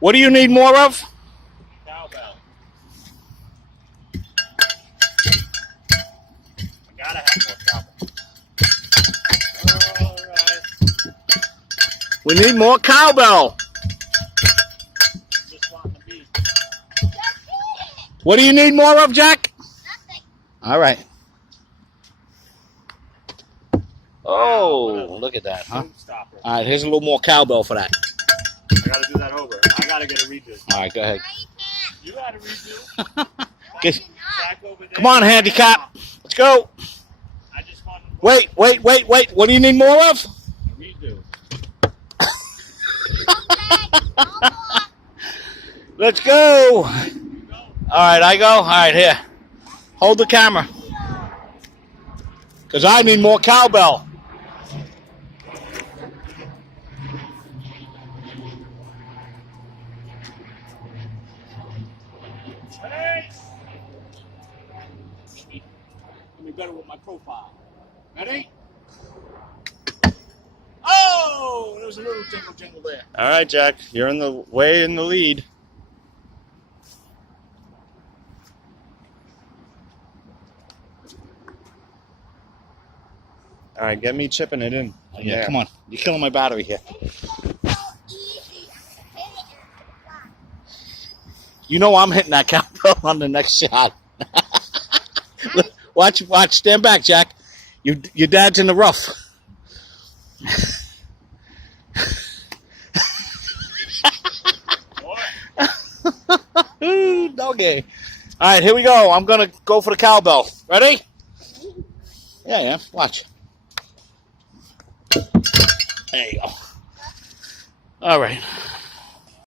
What do you need more of? Cowbell. I gotta have more cowbell. All right. We need more cowbell. Just wanting to be. What do you need more of, Jack? Nothing. All right. Oh, look at that, huh? Food stopper. All right, here's a little more cowbell for that. I gotta do that over. I gotta get a redo. All right, go ahead. No, you can't. You gotta redo. Get- You're not. Back over there. Come on, handicap. Let's go. I just want to Wait. What do you need more of? redo. Let's go. All right, I go. All right, here. Hold the camera. Because I need more cowbell. Hey! Let me better with my profile. Ready? Oh, there was a little jingle there. All right, Jack. You're in the way in the lead. All right, get me chipping it in. Yeah, there. come on. You're killing my battery here. It's so easy. Hit it and fly. You know I'm hitting that cowbell on the next shot. Watch. Stand back, Jack. Your dad's in the rough. What? Ooh, doggy. All right, here we go. I'm going to go for the cowbell. Ready? Yeah. Watch. There you go. All right.